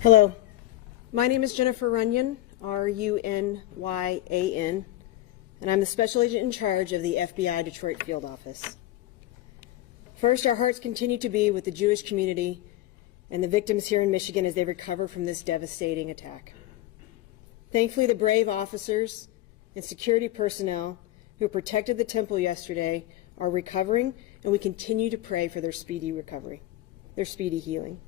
Hello, my name is Jennifer Runyon, R-U-N-Y-A-N, and I'm the Special Agent in charge of the FBI Detroit Field Office. First, our hearts continue to be with the Jewish community and the victims here in Michigan as they recover from this devastating attack. Thankfully, the brave officers and security personnel who protected the temple yesterday are recovering, and we continue to pray for their speedy recovery, their speedy healing.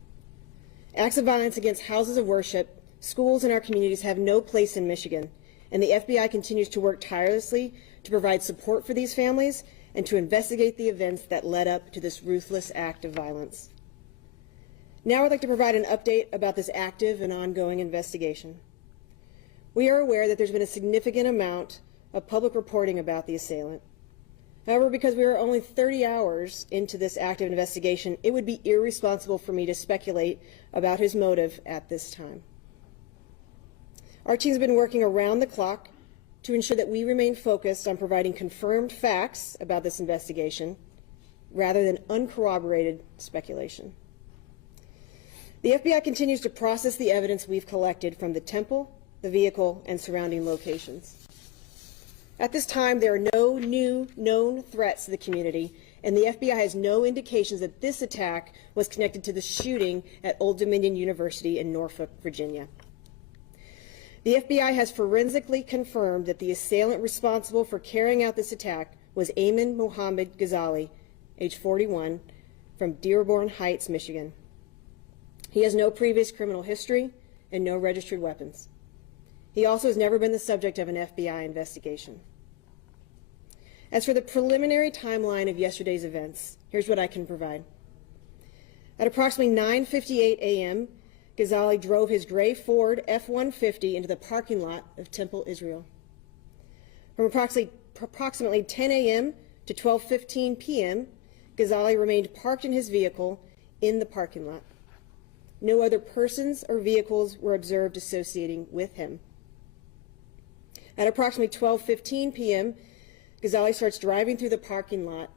Acts of violence against houses of worship, schools, and our communities have no place in Michigan, and the FBI continues to work tirelessly to provide support for these families and to investigate the events that led up to this ruthless act of violence. Now I'd like to provide an update about this active and ongoing investigation. We are aware that there's been a significant amount of public reporting about the assailant. However, because we are only 30 hours into this active investigation, it would be irresponsible for me to speculate about his motive at this time. Our team's been working around the clock to ensure that we remain focused on providing confirmed facts about this investigation rather than uncorroborated speculation. The FBI continues to process the evidence we've collected from the temple, the vehicle, and surrounding locations. At this time, there are no new known threats to the community, and the FBI has no indications that this attack was connected to the shooting at Old Dominion University in Norfolk, Virginia. The FBI has forensically confirmed that the assailant responsible for carrying out this attack was Ayman Mohammed Ghazali, age 41, from Dearborn Heights, Michigan. He has no previous criminal history and no registered weapons. He also has never been the subject of an FBI investigation. As for the preliminary timeline of yesterday's events, here's what I can provide. At approximately 9:58 a.m., Ghazali drove his gray Ford F-150 into the parking lot of Temple Israel. From approximately 10 a.m. to 12:15 p.m., Ghazali remained parked in his vehicle in the parking lot. No other persons or vehicles were observed associating with him. At approximately 12:15 p.m., Ghazali starts driving through the parking lot,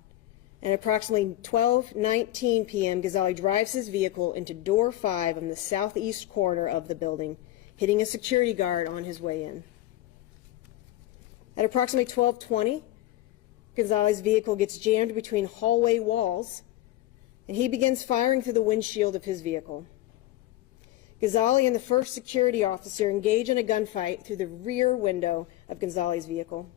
and at approximately 12:19 p.m., Ghazali drives his vehicle into door 5 on the southeast corner of the building, hitting a security guard on his way in. At approximately 12:20, Ghazali's vehicle gets jammed between hallway walls, and he begins firing through the windshield of his vehicle. Ghazali and the first security officer engage in a gunfight through the rear window of Ghazali's vehicle.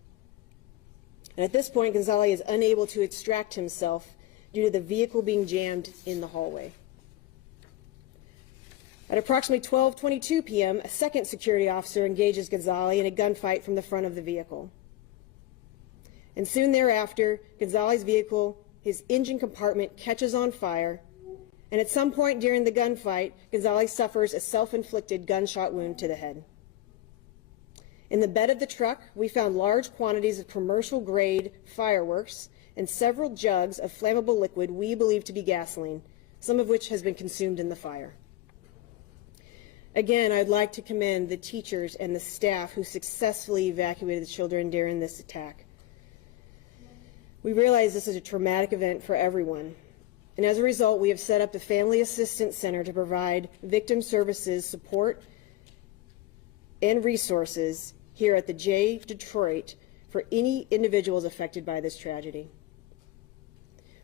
And at this point, Ghazali is unable to extract himself due to the vehicle being jammed in the hallway. At approximately 12:22 p.m., a second security officer engages Ghazali in a gunfight from the front of the vehicle. And soon thereafter, Ghazali's vehicle, his engine compartment, catches on fire, and at some point during the gunfight, Ghazali suffers a self-inflicted gunshot wound to the head. In the bed of the truck, we found large quantities of commercial-grade fireworks and several jugs of flammable liquid we believe to be gasoline, some of which has been consumed in the fire. Again, I'd like to commend the teachers and the staff who successfully evacuated the children during this attack. We realize this is a traumatic event for everyone, and as a result, we have set up the Family Assistance Center to provide victim services, support, and resources here at the J Detroit for any individuals affected by this tragedy.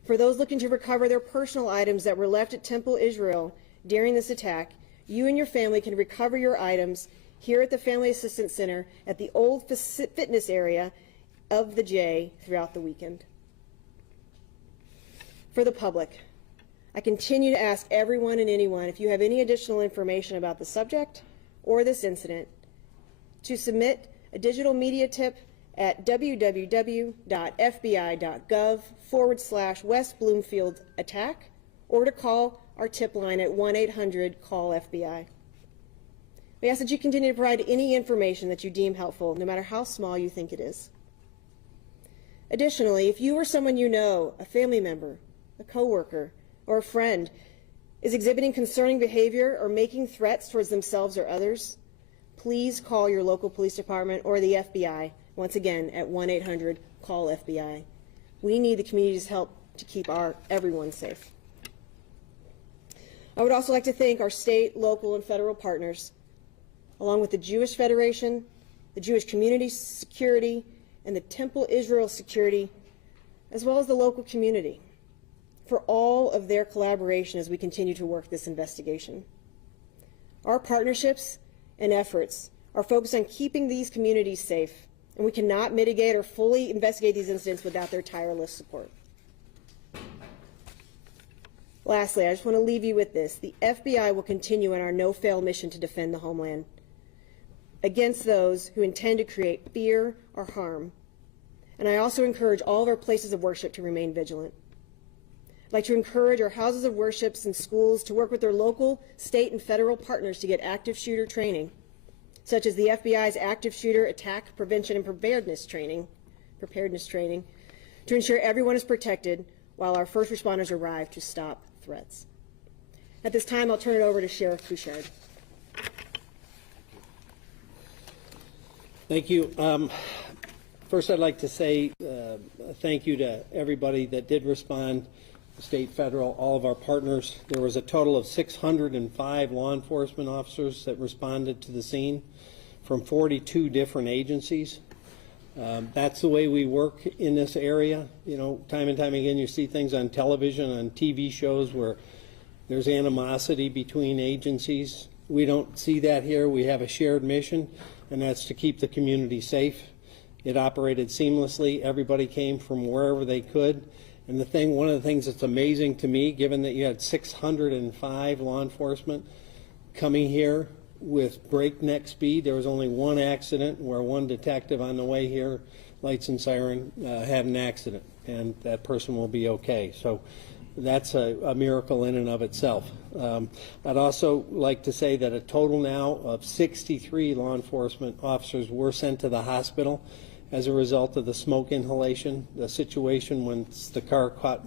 For those looking to recover their personal items that were left at Temple Israel during this attack, you and your family can recover your items here at the Family Assistance Center at the old fitness area of the J throughout the weekend. For the public, I continue to ask everyone and anyone if you have any additional information about the subject or this incident to submit a digital media tip at www.fbi.gov/West Bloomfield attack or to call our tip line at 1-800-CALL-FBI. We ask that you continue to provide any information that you deem helpful, no matter how small you think it is. Additionally, if you or someone you know, a family member, a coworker, or a friend, is exhibiting concerning behavior or making threats towards themselves or others, please call your local police department or the FBI, once again, at 1-800-CALL-FBI. We need the community's help to keep everyone safe. I would also like to thank our state, local, and federal partners, along with the Jewish Federation, the Jewish Community Security, and the Temple Israel Security, as well as the local community, for all of their collaboration as we continue to work this investigation. Our partnerships and efforts are focused on keeping these communities safe, and we cannot mitigate or fully investigate these incidents without their tireless support. Lastly, I just want to leave you with this. The FBI will continue on our no-fail mission to defend the homeland against those who intend to create fear or harm. And I also encourage all of our places of worship to remain vigilant. I'd like to encourage our houses of worship and schools to work with their local, state, and federal partners to get active shooter training, such as the FBI's Active Shooter Attack Prevention and Preparedness Training, to ensure everyone is protected while our first responders arrive to stop threats. At this time, I'll turn it over to Sheriff Bouchard. Thank you. First, I'd like to say thank you to everybody that did respond, state, federal, all of our partners. There was a total of 605 law enforcement officers that responded to the scene from 42 different agencies. That's the way we work in this area. You know, time and time again, you see things on television, on TV shows where there's animosity between agencies. We don't see that here. We have a shared mission, and that's to keep the community safe. It operated seamlessly. Everybody came from wherever they could. And one of the things that's amazing to me, given that you had 605 law enforcement coming here with breakneck speed, there was only one accident where one detective on the way here, lights and siren, had an accident, and that person will be okay. So that's a miracle in and of itself. I'd also like to say that a total now of 63 law enforcement officers were sent to the hospital as a result of the smoke inhalation, the situation when the car caught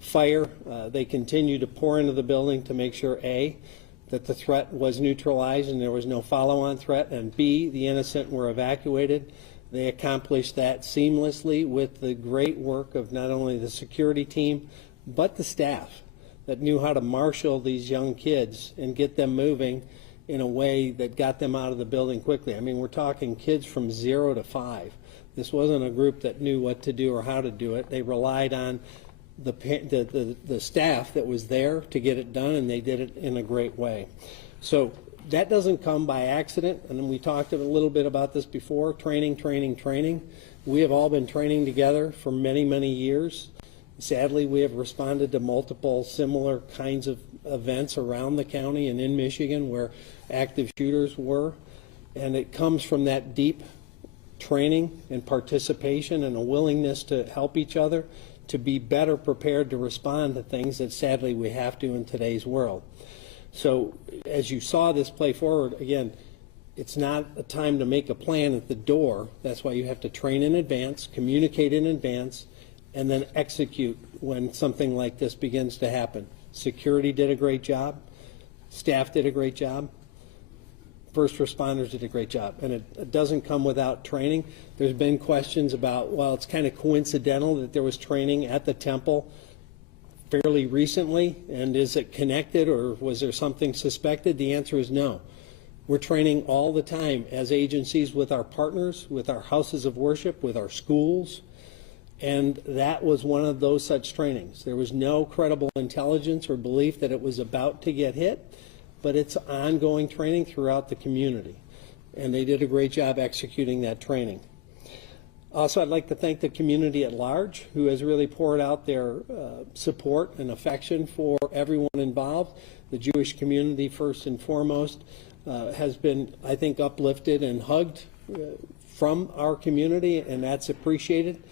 fire. They continued to pour into the building to make sure, A, that the threat was neutralized and there was no follow-on threat, and B, the innocent were evacuated. They accomplished that seamlessly with the great work of not only the security team, but the staff that knew how to marshal these young kids and get them moving in a way that got them out of the building quickly. I mean, we're talking kids from 0 to 5. This wasn't a group that knew what to do or how to do it. They relied on the staff that was there to get it done, and they did it in a great way. So that doesn't come by accident, and we talked a little bit about this before, training. We have all been training together for many, many years. Sadly, we have responded to multiple similar kinds of events around the county and in Michigan where active shooters were, and it comes from that deep training and participation and a willingness to help each other to be better prepared to respond to things that sadly we have to in today's world. So as you saw this play forward, again, it's not a time to make a plan at the door. That's why you have to train in advance, communicate in advance, and then execute when something like this begins to happen. Security did a great job. Staff did a great job. First responders did a great job, and it doesn't come without training. There's been questions about, well, it's kind of coincidental that there was training at the temple fairly recently, and is it connected or was there something suspected? The answer is no. We're training all the time as agencies with our partners, with our houses of worship, with our schools, and that was one of those such trainings. There was no credible intelligence or belief that it was about to get hit, but it's ongoing training throughout the community, and they did a great job executing that training. Also, I'd like to thank the community at large who has really poured out their support and affection for everyone involved. The Jewish community, first and foremost, has been, I think, uplifted and hugged from our community, and that's appreciated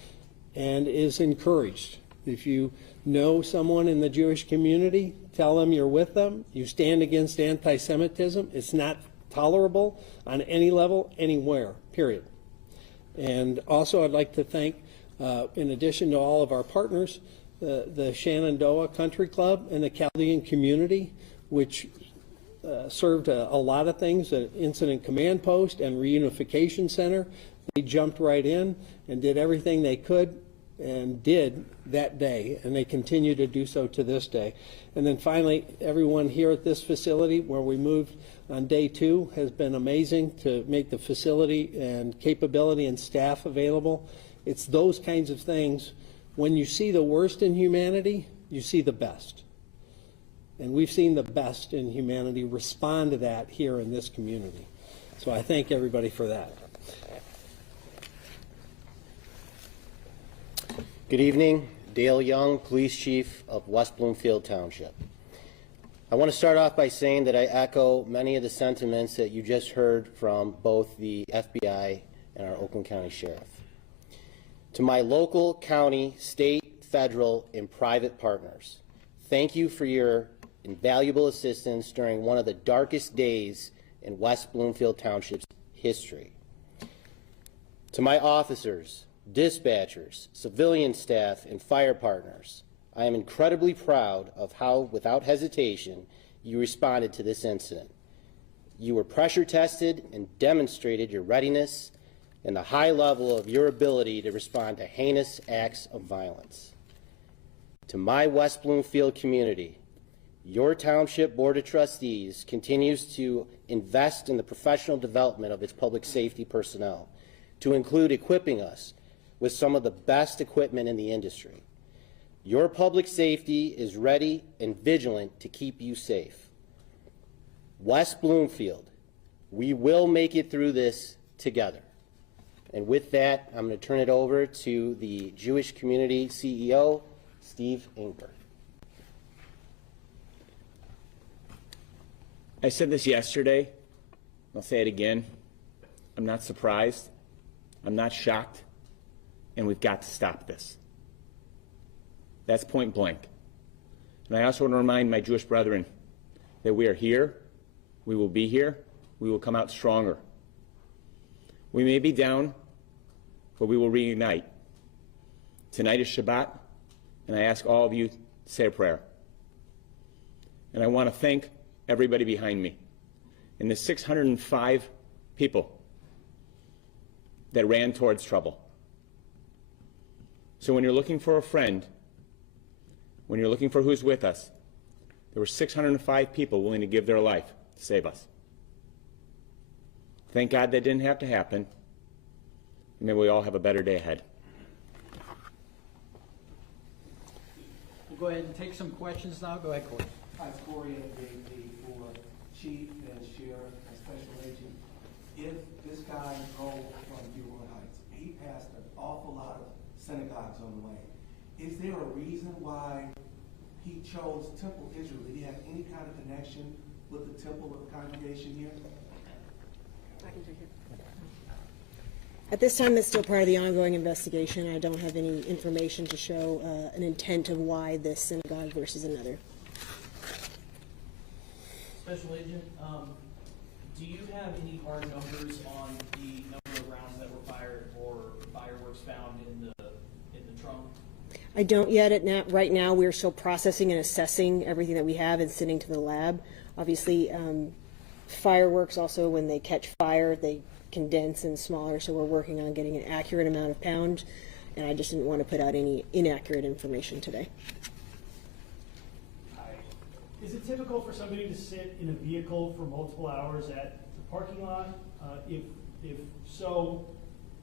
and is encouraged. If you know someone in the Jewish community, tell them you're with them. You stand against anti-Semitism. It's not tolerable on any level, anywhere, period. And also I'd like to thank, in addition to all of our partners, the Shenandoah Country Club and the Chaldean community, which served a lot of things, an incident command post and reunification center. They jumped right in and did everything they could and did that day, and they continue to do so to this day. And then finally, everyone here at this facility where we moved on day 2 has been amazing to make the facility and capability and staff available. It's those kinds of things. When you see the worst in humanity, you see the best. And we've seen the best in humanity respond to that here in this community. So I thank everybody for that. Good evening. Dale Young, Police Chief of West Bloomfield Township. I want to start off by saying that I echo many of the sentiments that you just heard from both the FBI and our Oakland County Sheriff. To my local, county, state, federal, and private partners, thank you for your invaluable assistance during one of the darkest days in West Bloomfield Township's history. To my officers, dispatchers, civilian staff, and fire partners, I am incredibly proud of how, without hesitation, you responded to this incident. You were pressure tested and demonstrated your readiness and the high level of your ability to respond to heinous acts of violence. To my West Bloomfield community, your Township Board of Trustees continues to invest in the professional development of its public safety personnel, to include equipping us with some of the best equipment in the industry. Your public safety is ready and vigilant to keep you safe. West Bloomfield, we will make it through this together. And with that, I'm going to turn it over to the Jewish Community CEO, Steve Ingber. I said this yesterday, I'll say it again. I'm not surprised, I'm not shocked, and we've got to stop this. That's point blank. And I also want to remind my Jewish brethren that we are here, we will be here, we will come out stronger. We may be down, but we will reunite. Tonight is Shabbat, and I ask all of you to say a prayer. And I want to thank everybody behind me and the 605 people that ran towards trouble. So when you're looking for a friend, when you're looking for who's with us, there were 605 people willing to give their life to save us. Thank God that didn't have to happen. And may we all have a better day ahead. We'll go ahead and take some questions now. Go ahead, Corey. Hi, it's Corey and JP for Chief and Sheriff and Special Agent. If this guy drove from Dearborn Heights, he passed an awful lot of synagogues on the way. Is there a reason why he chose Temple Israel? Did he have any kind of connection with the temple of the congregation here? At this time, it's still part of the ongoing investigation. I don't have any information to show an intent of why this synagogue versus another. Special Agent, do you have any hard numbers on the number of rounds that were fired or fireworks found in the trunk? I don't yet. Right now, we're still processing and assessing everything that we have and sending to the lab. Obviously, fireworks also, when they catch fire, they condense and smaller, so we're working on getting an accurate amount of pounds, and I just didn't want to put out any inaccurate information today. Is it typical for somebody to sit in a vehicle for multiple hours at the parking lot? If so,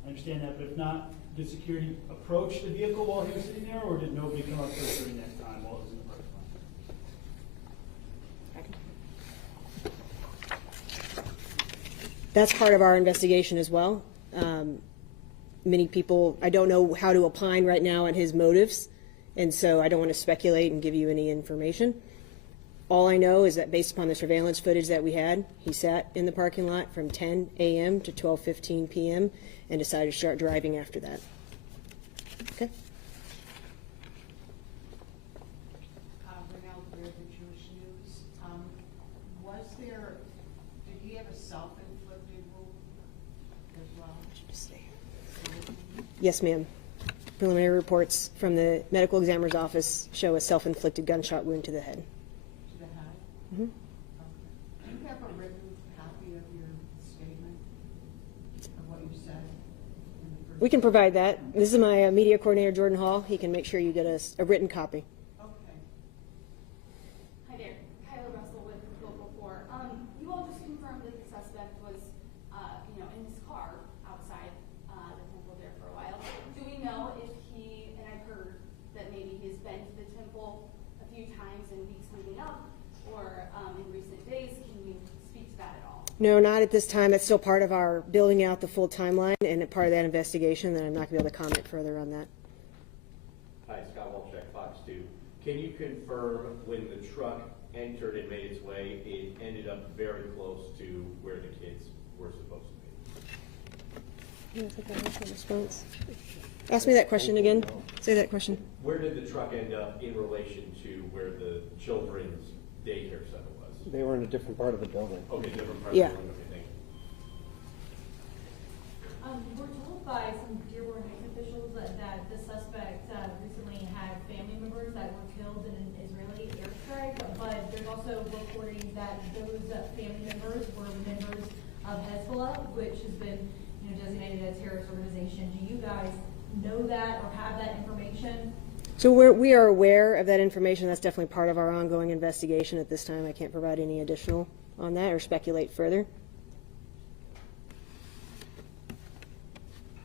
I understand that, but if not, did security approach the vehicle while he was sitting there, or did nobody come up to it during that time while it was in the parking lot? That's part of our investigation as well. Many people, I don't know how to opine right now on his motives, and so I don't want to speculate and give you any information. All I know is that based upon the surveillance footage that we had, he sat in the parking lot from 10 a.m. to 12:15 p.m. and decided to start driving after that. Okay. Renelle Greer, the Jewish News. Did he have a self-inflicted wound as well? Yes, ma'am. Preliminary reports from the medical examiner's office show a self-inflicted gunshot wound to the head. To the head? Mm-hmm. Okay. Do you have a written copy of your statement of what you said in the We can provide that. This is my media coordinator, Jordan Hall. He can make sure you get a written copy. Okay. Hi there, Kyla Russell with Local 4. You all just confirmed that the suspect was, in his car outside the temple there for a while. Do we know if he, and I've heard that maybe he's been to the temple a few times in weeks leading up, or in recent days? Can you speak to that at all? No, not at this time. It's still part of our building out the full timeline and a part of that investigation, and I'm not going to be able to comment further on that. Hi, Scott Walczak, Fox 2. Can you confirm when the truck entered and made its way, it ended up very close to where the kids were supposed to be? I think I have a response. Ask me that question again. Say that question. Where did the truck end up in relation to where the children's daycare center was? They were in a different part of the building. Okay, different part Yeah. of the building. Okay, thank you. We're told by some Dearborn Heights officials that the suspect recently had family members that were killed in an Israeli airstrike, but there's also reporting that those family members were members of Hezbollah, which has been designated a terrorist organization. Do you guys know that or have that information? So we are aware of that information. That's definitely part of our ongoing investigation. At this time, I can't provide any additional on that or speculate further.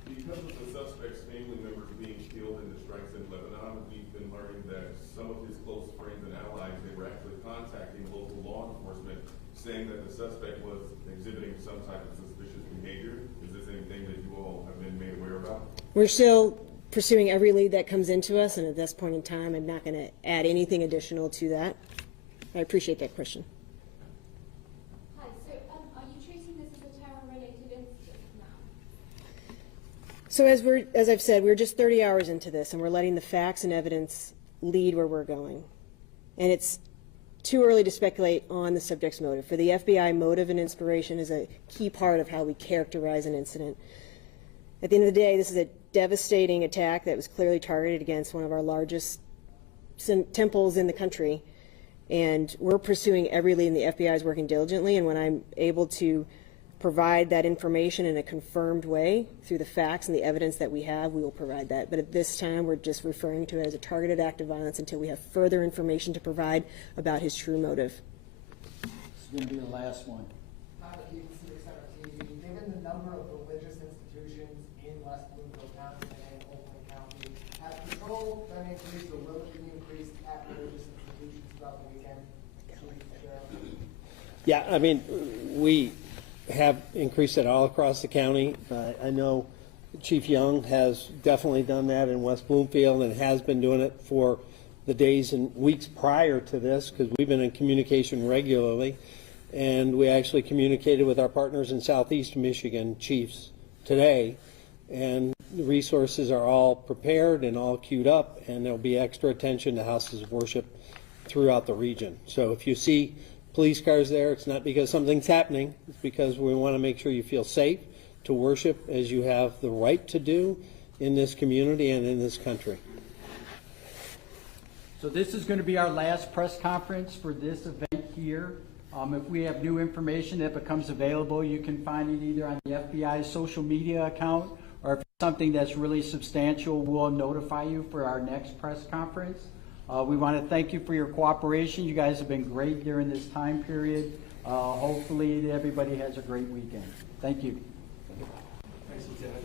Because of the suspect's family members being killed in the strikes in Lebanon, we've been learning that some of his close friends and allies, they were actually contacting local law enforcement saying that the suspect was exhibiting some type of suspicious behavior. Is this anything that you all have been made aware about? We're still pursuing every lead that comes into us, and at this point in time, I'm not going to add anything additional to that. I appreciate that question. Hi, so are you treating this as a terror-related incident now? So as I've said, we're just 30 hours into this, and we're letting the facts and evidence lead where we're going. And it's too early to speculate on the subject's motive. For the FBI, motive and inspiration is a key part of how we characterize an incident. At the end of the day, this is a devastating attack that was clearly targeted against one of our largest temples in the country. And we're pursuing every lead, and the FBI is working diligently. And when I'm able to provide that information in a confirmed way through the facts and the evidence that we have, we will provide that. But at this time, we're just referring to it as a targeted act of violence until we have further information to provide about his true motive. This is going to be the last one. Given the number of religious institutions in West Bloomfield County and Oakland County, has patrol been increased or will it be increased at religious institutions throughout the weekend? Yeah, I mean, we have increased it all across the county. I know Chief Young has definitely done that in West Bloomfield and has been doing it for the days and weeks prior to this, because we've been in communication regularly. And we actually communicated with our partners in Southeast Michigan chiefs today, and the resources are all prepared and all queued up, and there'll be extra attention to houses of worship throughout the region. So if you see police cars there, it's not because something's happening, it's because we want to make sure you feel safe to worship as you have the right to do in this community and in this country. So this is going to be our last press conference for this event here. If we have new information that becomes available, you can find it either on the FBI social media account, or if it's something that's really substantial, we'll notify you for our next press conference. We want to thank you for your cooperation. You guys have been great during this time period. Hopefully everybody has a great weekend. Thank you. Thanks, Lieutenant.